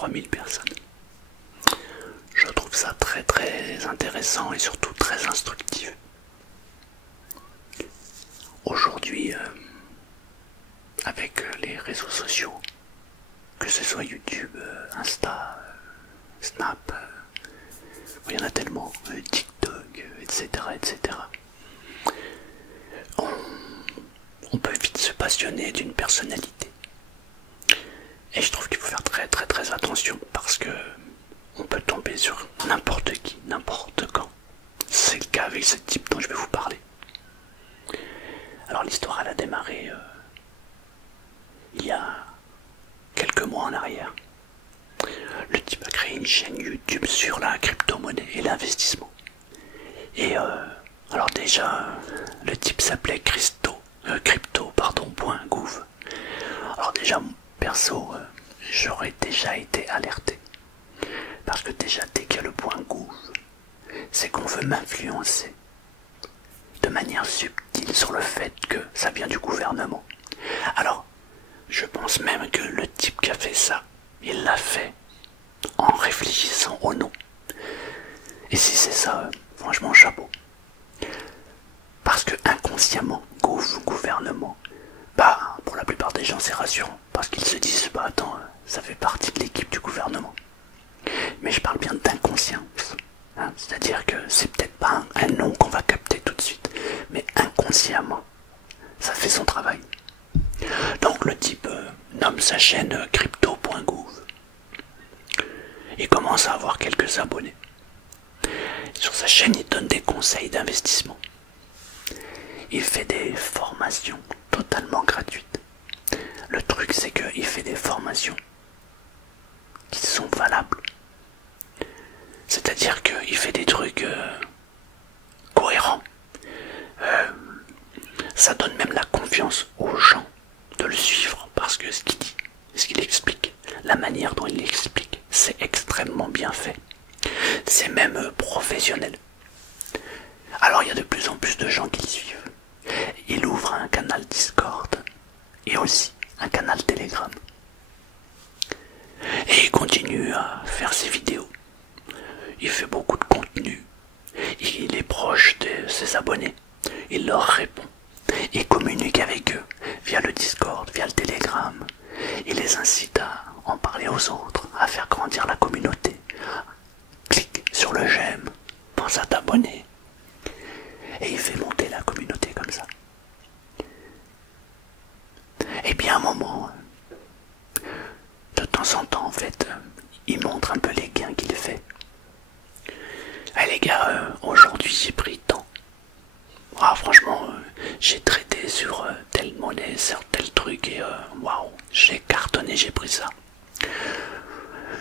3000 personnes. Je trouve ça très très intéressant et surtout très instructif. Aujourd'hui, avec les réseaux sociaux, que ce soit YouTube, Insta, Snap, il y en a tellement, TikTok, etc., etc. On peut vite se passionner d'une personnalité. Et je trouve qu'il faut faire très très très attention parce que on peut tomber sur n'importe qui, n'importe quand. C'est le cas avec ce type dont je vais vous parler. Alors l'histoire elle a démarré il y a quelques mois en arrière. Le type a créé une chaîne YouTube sur la crypto-monnaie et l'investissement. Et alors déjà, le type s'appelait crypto.gouv. Alors déjà, perso, j'aurais déjà été alerté. Parce que déjà, dès qu'il y a le point .gouv, c'est qu'on veut m'influencer de manière subtile sur le fait que ça vient du gouvernement. Alors, je pense même que le type qui a fait ça, il l'a fait en réfléchissant au nom. Et si c'est ça, franchement, chapeau. Parce que inconsciemment, gouvernement, bah, pour la plupart des gens, c'est rassurant. Parce qu'ils se disent, bah attends, ça fait partie de l'équipe du gouvernement. Mais je parle bien d'inconscience. Hein, c'est-à-dire que c'est peut-être pas un nom qu'on va capter tout de suite, mais inconsciemment, ça fait son travail. Donc le type nomme sa chaîne crypto.gouv. Il commence à avoir quelques abonnés. Sur sa chaîne, il donne des conseils d'investissement. Il fait des formations totalement gratuites. Le truc, c'est qu'il fait des formations qui sont valables. C'est-à-dire qu'il fait des trucs cohérents. Ça donne même la confiance aux gens de le suivre parce que ce qu'il dit, ce qu'il explique, la manière dont il l'explique, c'est extrêmement bien fait. C'est même professionnel. Alors il y a de plus en plus de gens qui le suivent. Il ouvre un canal Discord et aussi un canal Telegram. Et il continue à faire ses vidéos. Il fait beaucoup de contenu. Il est proche de ses abonnés. Il leur répond. Il communique avec eux via le Discord, via le Telegram. Il les incite à en parler aux autres, à faire grandir la communauté. Clique sur le j'aime, pense à t'abonner. Et il fait monter la communauté comme ça. Et bien à un moment, de temps en temps en fait, il montre un peu les gains qu'il fait. Ah les gars, aujourd'hui j'ai pris tant. Ah, franchement, j'ai traité sur telle monnaie, sur tel truc et waouh, j'ai cartonné, j'ai pris ça.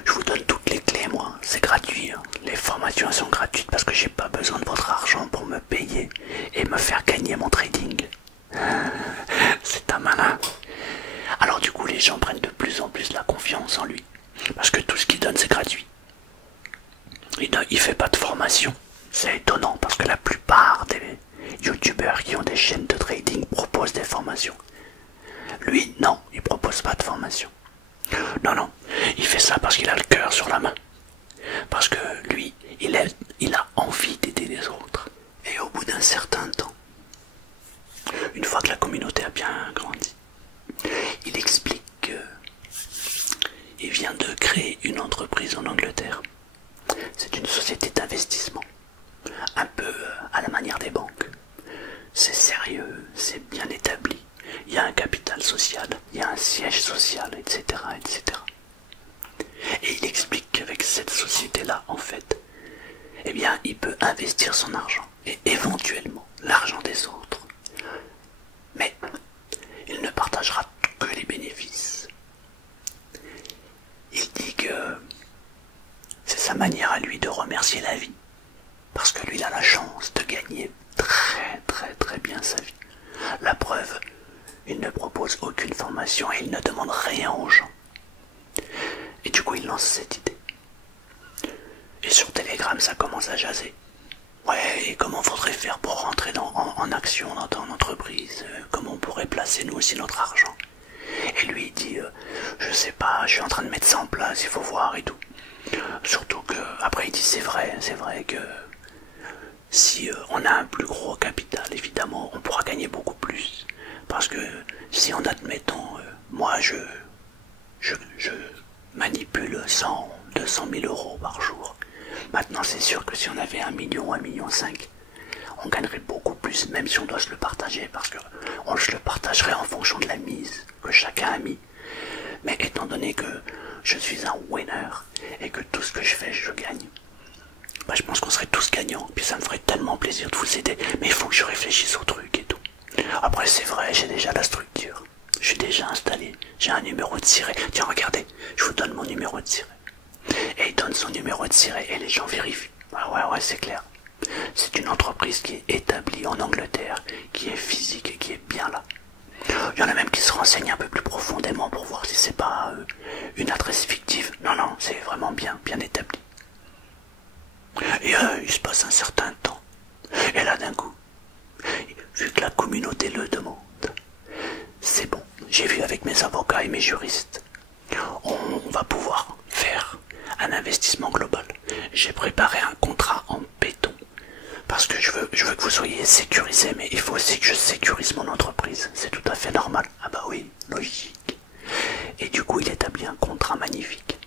Je vous donne toutes les clés moi, c'est gratuit. Hein. Les formations sont gratuites parce que j'ai pas besoin de votre argent pour me payer et me faire gagner mon trading. C'est un malin. Alors du coup les gens prennent de plus en plus la confiance en lui. Parce que tout ce qu'il donne c'est gratuit. Il fait pas de formation. C'est étonnant parce que la plupart des youtubeurs qui ont des chaînes de trading proposent des formations. Lui, non, il propose pas de formation. Non, non, il fait ça parce qu'il a le cœur sur la main. Parce que lui, il a envie d'aider les autres. Et au bout d'un certain temps, une fois que la communauté a bien grandi, il explique qu'il vient de créer une entreprise en Angleterre. C'est une société d'investissement, un peu à la manière des banques. C'est sérieux, c'est bien établi. Il y a un capital social, il y a un siège social, etc., etc. Et il explique qu'avec cette société-là, en fait, eh bien, il peut investir son argent et éventuellement l'argent des autres. Mais il ne partagera que les bénéfices. Il dit que c'est sa manière à lui de remercier la vie. Parce que lui, il a la chance de gagner très très très bien sa vie. La preuve, il ne propose aucune formation et il ne demande rien aux gens. Et du coup, il lance cette idée. Et sur Telegram, ça commence à jaser. Ouais, et comment faudrait faire pour rentrer en action dans ton entreprise? Comment on pourrait placer nous aussi notre argent? Et lui il dit je sais pas, je suis en train de mettre ça en place, il faut voir et tout. Surtout que après il dit c'est vrai que si on a un plus gros capital, évidemment on pourra gagner beaucoup plus. Parce que si on admettons, moi je manipule 100, 200 000 euros par jour. Maintenant c'est sûr que si on avait 1 million, 1,5 million, on gagnerait beaucoup plus, même si on doit se le partager, parce que on se le partagerait en fonction de la mise que chacun a mis. Mais étant donné que je suis un winner et que tout ce que je fais je gagne, bah je pense qu'on serait tous gagnants, puis ça me ferait tellement plaisir de vous aider, mais il faut que je réfléchisse au truc et tout. Après c'est vrai, j'ai déjà la structure, je suis déjà installé, j'ai un numéro de siret. Tiens regardez, je vous donne mon numéro de siret. Et il donne son numéro de siret et les gens vérifient. Ouais c'est clair. C'est une entreprise qui est établie en Angleterre, qui est physique et qui est bien là. Il y en a même qui se renseignent un peu plus profondément pour voir si c'est pas une adresse fictive. Non, c'est vraiment bien établi. Et il se passe un certain temps. Et là d'un coup, vu que la communauté le demande, c'est bon, j'ai vu avec mes avocats et mes juristes, on va pouvoir faire un investissement global. J'ai préparé un contrat en béton. Parce que je veux que vous soyez sécurisés, mais il faut aussi que je sécurise mon entreprise. C'est tout à fait normal. Ah bah oui, logique. Et du coup, il établit un contrat magnifique.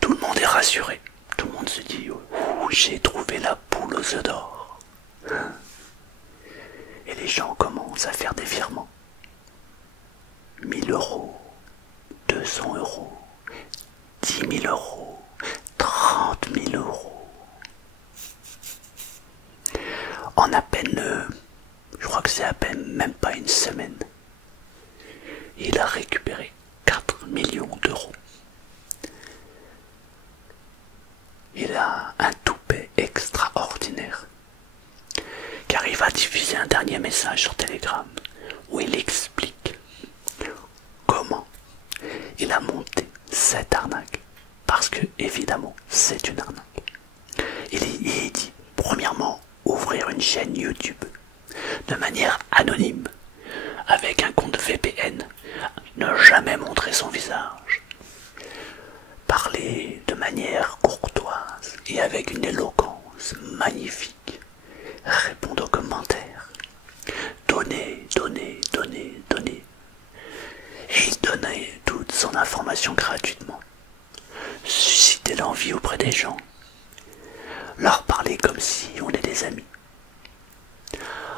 Tout le monde est rassuré. Tout le monde se dit, oh, j'ai trouvé la poule aux œufs d'or. Et les gens commencent à faire des virements. 1 000 euros, 200 euros, 10 000 euros, 30 000 euros. En à peine, je crois que c'est à peine même pas une semaine, il a récupéré 4 millions d'euros. Il a un toupet extraordinaire, car il va diffuser un dernier message sur Telegram où il explique comment il a monté cette arnaque, parce que évidemment c'est une arnaque. Il dit premièrement ouvrir une chaîne YouTube de manière anonyme avec un compte VPN, ne jamais montrer son visage, parler de manière courtoise et avec une éloquence magnifique, répondre aux commentaires, donner, et il donnait toute son information gratuitement, susciter l'envie auprès des gens, leur parler comme si on est des amis.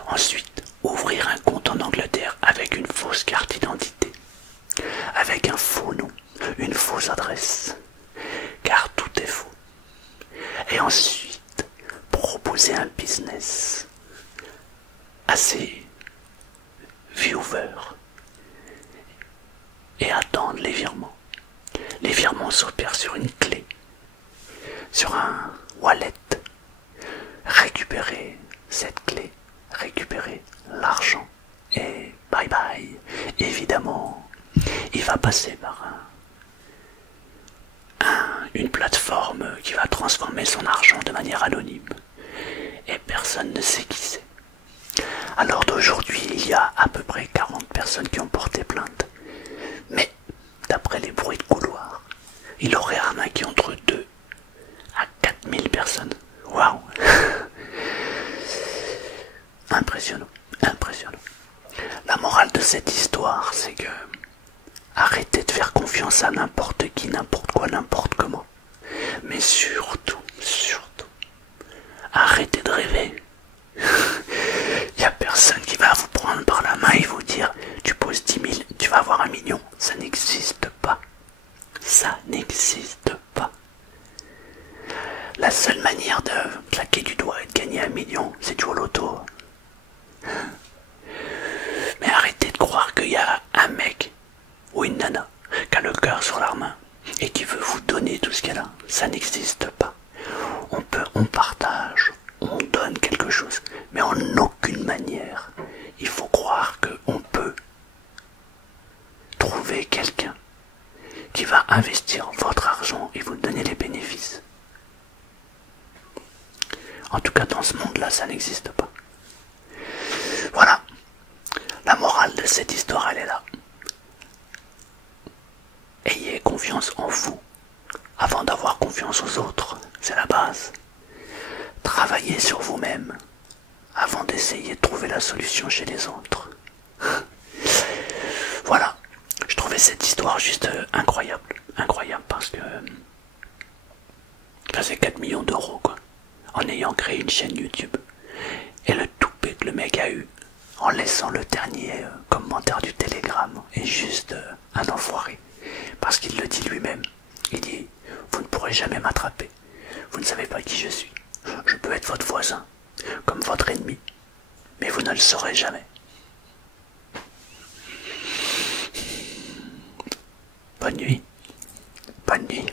Ensuite, ouvrir un compte en Angleterre avec une fausse carte d'identité, avec un faux nom, une fausse adresse, car tout est faux. Et ensuite, proposer un business assez viewer et attendre les virements. Les virements s'opèrent sur une clé, sur un wallet. Récupérer cette clé, récupérer l'argent et bye bye. Évidemment, il va passer par une plateforme qui va transformer son argent de manière anonyme et personne ne sait qui c'est. Alors d'aujourd'hui, il y a à peu près 40 personnes qui ont porté plainte, mais d'après les bruits de couloir, il aurait arnaqué entre 2 à 4 000 personnes. Waouh. Impressionnant. La morale de cette histoire, c'est que arrêtez de faire confiance à n'importe qui, n'importe quoi, n'importe comment. Mais surtout, arrêtez de rêver. Il n'y a personne qui va vous prendre par la main et vous dire tu poses 10 000, tu vas avoir 1 million. Ça n'existe pas. Ça n'existe pas. La seule manière de claquer du doigt et de gagner 1 million, c'est de jouer au loto. Mais arrêtez de croire qu'il y a un mec ou une nana qui a le cœur sur la main et qui veut vous donner tout ce qu'elle a. Ça n'existe pas. On partage, on donne quelque chose, mais en aucune manière il faut croire qu'on peut trouver quelqu'un qui va investir votre argent et vous donner les bénéfices. En tout cas, dans ce monde-là, ça n'existe pas. Voilà. La morale de cette histoire, elle est là. confiance en vous avant d'avoir confiance aux autres. C'est la base. Travaillez sur vous-même avant d'essayer de trouver la solution chez les autres. Voilà, je trouvais cette histoire juste incroyable. Incroyable parce que c'est 4 millions d'euros quoi, en ayant créé une chaîne YouTube. Et le toupet que le mec a eu en laissant le dernier commentaire du Telegram est juste un enfoiré. Parce qu'il le dit lui-même. Il dit, vous ne pourrez jamais m'attraper. Vous ne savez pas qui je suis. Je peux être votre voisin, comme votre ennemi. Mais vous ne le saurez jamais. Bonne nuit. Bonne nuit.